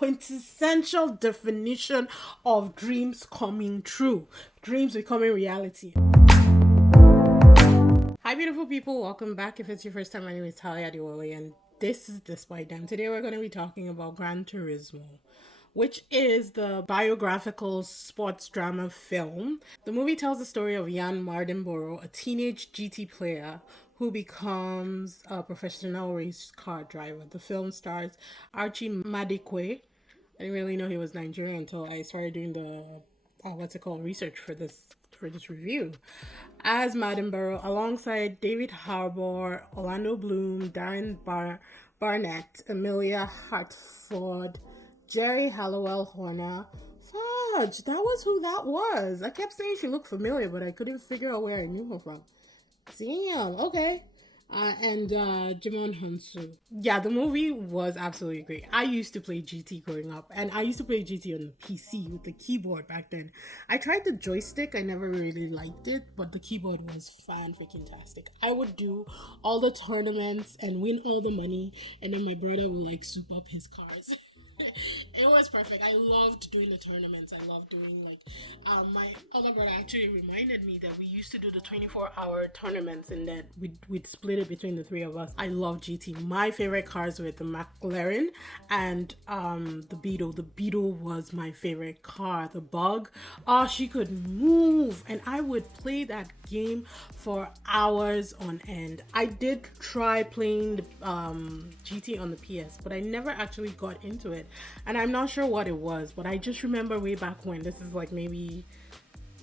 quintessential definition of dreams coming true, dreams becoming reality. Hi, beautiful people. Welcome back. If it's your first time, my name is Talia Adiwole, and this is DISBYDEM. Today, we're going to be talking about GRAN TURISMO, which is the biographical sports drama film. The movie tells the story of Jan Mardenborough, a teenage GT player who becomes a professional race car driver. The film stars Archie Madikwe. I didn't really know he was Nigerian until I started doing the research for this review, as Maddenborough, alongside David Harbour, Orlando Bloom, Darren Barnett, Amelia Hartford, Jerry Hallowell Horner. Fudge, that was who that was. I kept saying she looked familiar, but I couldn't figure out where I knew her from. Damn, okay. And Jimon Hansu. Yeah, the movie was absolutely great. I used to play GT growing up, and I used to play GT on the PC with the keyboard back then. I tried the joystick, I never really liked it, but the keyboard was fan-freaking-tastic. I would do all the tournaments and win all the money, and then my brother would soup up his cars. It was perfect. I loved doing the tournaments. I loved doing my other brother actually reminded me that we used to do the 24-hour tournaments, and that we'd split it between the three of us. I love GT. My favorite cars were the McLaren and the Beetle. The Beetle was my favorite car. The Bug, she could move, and I would play that game for hours on end. I did try playing the GT on the PS, but I never actually got into it, and I'm not sure what it was, but I just remember way back when, this is maybe,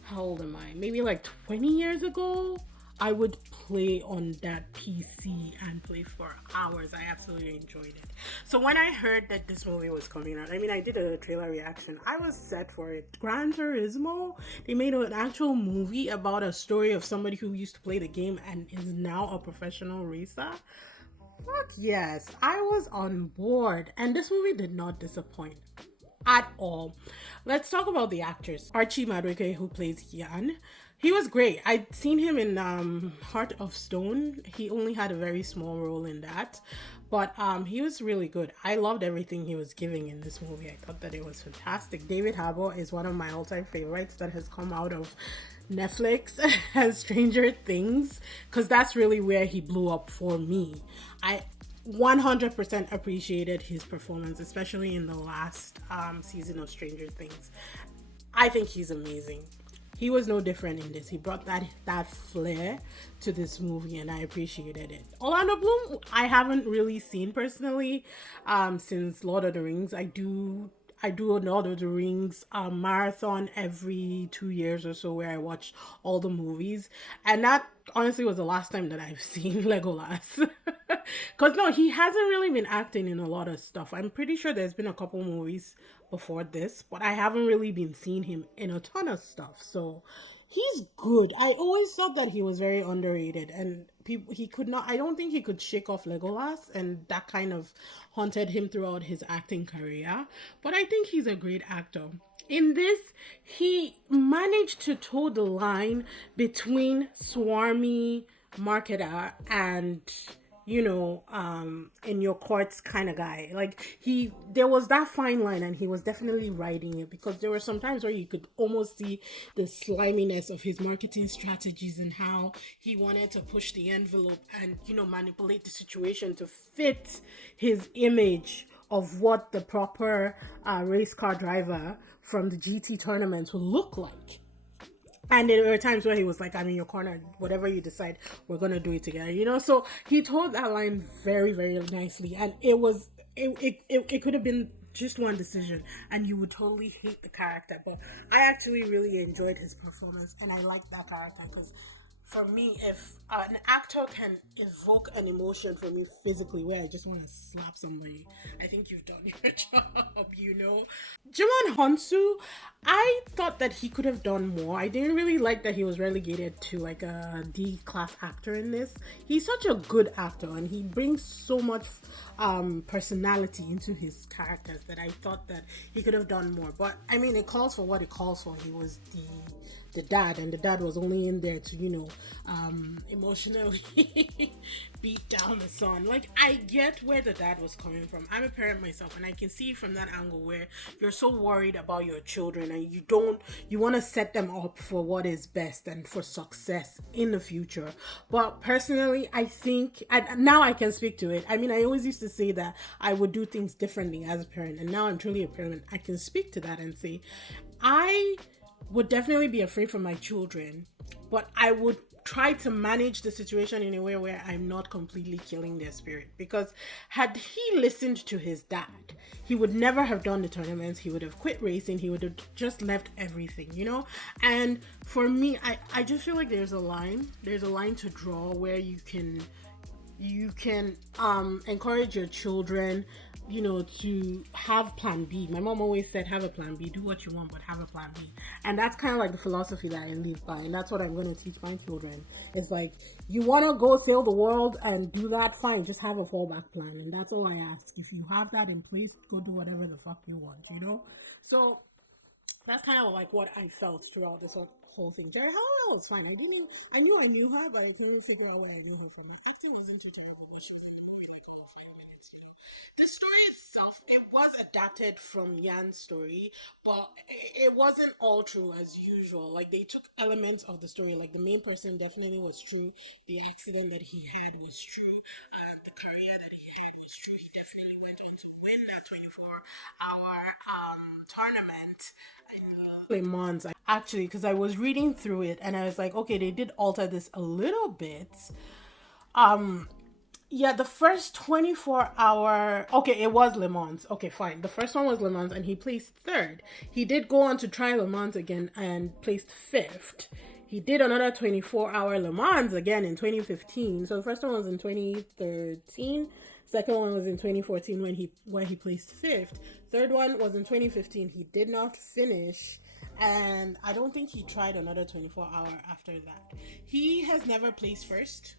how old am I? Maybe 20 years ago, I would play on that PC and play for hours. I absolutely enjoyed it. So when I heard that this movie was coming out, I did a trailer reaction. I was set for it. GRAN TURISMO, they made an actual movie about a story of somebody who used to play the game and is now a professional racer. Fuck yes, I was on board, and this movie did not disappoint at all. Let's talk about the actors. Archie Madikwe, who plays Jan, he was great. I'd seen him in Heart of Stone. He only had a very small role in that, but he was really good. I loved everything he was giving in this movie. I thought that it was fantastic. David Harbour is one of my all-time favorites that has come out of Netflix as Stranger Things, because that's really where he blew up for me. I 100% appreciated his performance, especially in the last season of Stranger Things. I think he's amazing. He was no different in this. He brought that flair to this movie, and I appreciated it. Orlando Bloom, I haven't really seen personally since Lord of the Rings. I do a Lord of the Rings marathon every 2 years or so, where I watch all the movies, and that honestly was the last time that I've seen Legolas. Because no, he hasn't really been acting in a lot of stuff. I'm pretty sure there's been a couple movies before this, but I haven't really been seeing him in a ton of stuff. So he's good. I always thought that he was very underrated, and I don't think he could shake off Legolas, and that kind of haunted him throughout his acting career. But I think he's a great actor. In this, he managed to toe the line between swarmy marketer and in your courts kind of guy. There was that fine line, and he was definitely riding it, because there were some times where you could almost see the sliminess of his marketing strategies and how he wanted to push the envelope and manipulate the situation to fit his image of what the proper race car driver from the GT tournaments would look like. And there were times where he was like, I'm in your corner, whatever you decide, we're going to do it together, So he told that line very, very nicely. And it could have been just one decision and you would totally hate the character. But I actually really enjoyed his performance, and I liked that character, because for me, if an actor can evoke an emotion for me physically where I just want to slap somebody, I think you've done your job, Jimon Hansu, I thought that he could have done more. I didn't really like that he was relegated to a D-class actor in this. He's such a good actor, and he brings so much personality into his characters that I thought that he could have done more. But it calls for what it calls for. He was the the dad, and the dad was only in there to, emotionally beat down the son. Like, I get where the dad was coming from. I'm a parent myself, and I can see from that angle where you're so worried about your children, and you want to set them up for what is best and for success in the future. But personally, I think, and now I can speak to it. I mean, I always used to say that I would do things differently as a parent, and now I'm truly a parent. I can speak to that and say, I would definitely be afraid for my children, but I would try to manage the situation in a way where I'm not completely killing their spirit. Because had he listened to his dad, he would never have done the tournaments. He would have quit racing. He would have just left everything, you know? And for me, I just feel like there's a line. There's a line to draw where you can encourage your children, to have plan B. My mom always said, have a plan B, do what you want, but have a plan B. And that's kind of like the philosophy that I live by, and that's what I'm going to teach my children. It's like, you want to go sail the world and do that, fine, just have a fallback plan. And that's all I ask. If you have that in place, go do whatever the fuck you want. So that's kind of like what I felt throughout this whole thing. Jerry, how else? Fine. I knew her, but I couldn't figure out where I knew her from. Acting wasn't too terrible, but she was like 5 minutes. The story itself, it was adapted from Yan's story, but it wasn't all true as usual. Like, they took elements of the story. Like, the main person definitely was true. The accident that he had was true. The career that he had was true. He definitely went on to win that 24-hour tournament in Le Mans. Actually, because I was reading through it and I was like, okay, they did alter this a little bit. Yeah, the first 24-hour. Okay, it was Le Mans. Okay, fine. The first one was Le Mans and he placed third. He did go on to try Le Mans again and placed fifth. He did another 24-hour Le Mans again in 2015. So the first one was in 2013. Second one was in 2014 when he placed fifth. Third one was in 2015. He did not finish, and I don't think he tried another 24-hour after that. He has never placed first.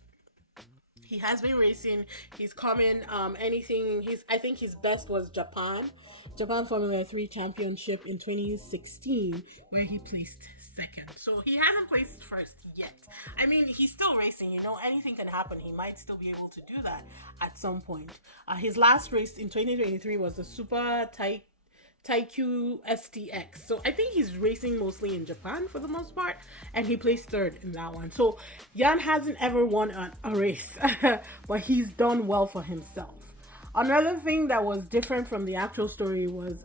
He has been racing. He's coming. Anything. I think his best was Japan Formula 3 Championship in 2016, where he placed second. So he hasn't placed first yet. I mean, he's still racing. Anything can happen. He might still be able to do that at some point. His last race in 2023 was the Super Taikyu STX. So I think he's racing mostly in Japan for the most part, and he placed third in that one. So Jan hasn't ever won a race, but he's done well for himself. Another thing that was different from the actual story was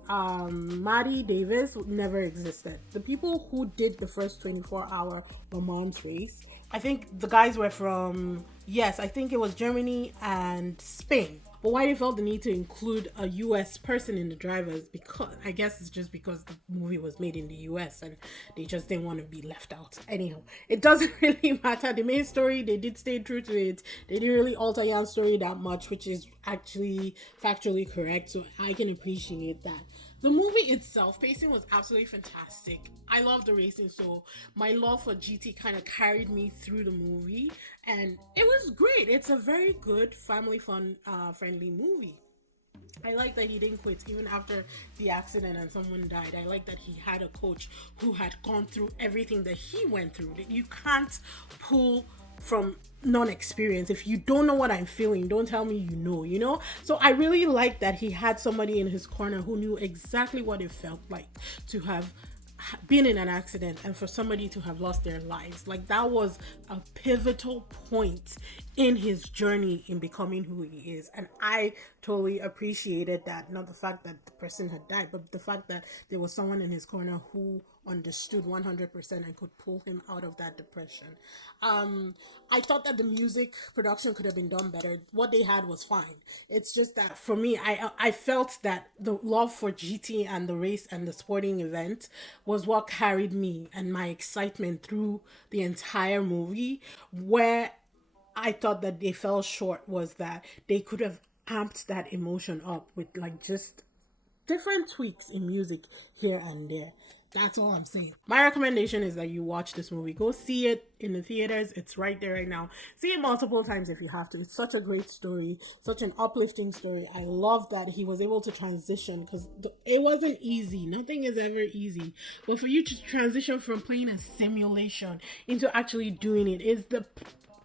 Maddie Davis never existed. The people who did the first 24-hour Le Mans race, I think the guys were from, yes, I think it was Germany and Spain. But why they felt the need to include a US person in the drivers, because I guess it's just because the movie was made in the US and they just didn't want to be left out. Anyhow, it doesn't really matter. The main story, they did stay true to it. They didn't really alter Jan's story that much, which is actually factually correct. So I can appreciate that. The movie itself, pacing was absolutely fantastic. I love the racing, so my love for GT kind of carried me through the movie, and it was great. It's a very good family fun, friendly movie. I like that he didn't quit even after the accident and someone died. I like that he had a coach who had gone through everything that he went through. You can't pull from non-experience. If you don't know what I'm feeling, don't tell me you know. So I really like that he had somebody in his corner who knew exactly what it felt like to have been in an accident and for somebody to have lost their lives. Like, that was a pivotal point in his journey in becoming who he is, and I totally appreciated that. Not the fact that the person had died, but the fact that there was someone in his corner who understood 100% and could pull him out of that depression. I thought that the music production could have been done better. What they had was fine. It's just that for me, I felt that the love for GT and the race and the sporting event was what carried me and my excitement through the entire movie. Where I thought that they fell short was that they could have amped that emotion up with, like, just different tweaks in music here and there. That's all I'm saying. My recommendation is that you watch this movie. Go see it in the theaters. It's right there right now. See it multiple times if you have to. It's such a great story, such an uplifting story. I love that he was able to transition because it wasn't easy. Nothing is ever easy. But for you to transition from playing a simulation into actually doing it is the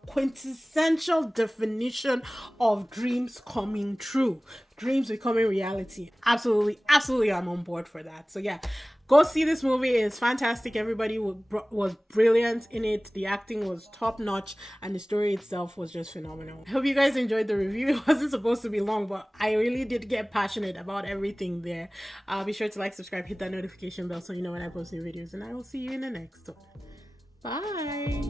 quintessential definition of dreams coming true, dreams becoming reality. Absolutely, absolutely, I'm on board for that. So yeah, go see this movie. It's fantastic. Everybody was brilliant in it. The acting was top notch, and the story itself was just phenomenal. I hope you guys enjoyed the review. It wasn't supposed to be long, but I really did get passionate about everything there. Be sure to like, subscribe, hit that notification bell so you know when I post new videos, and I will see you in the next one. Bye.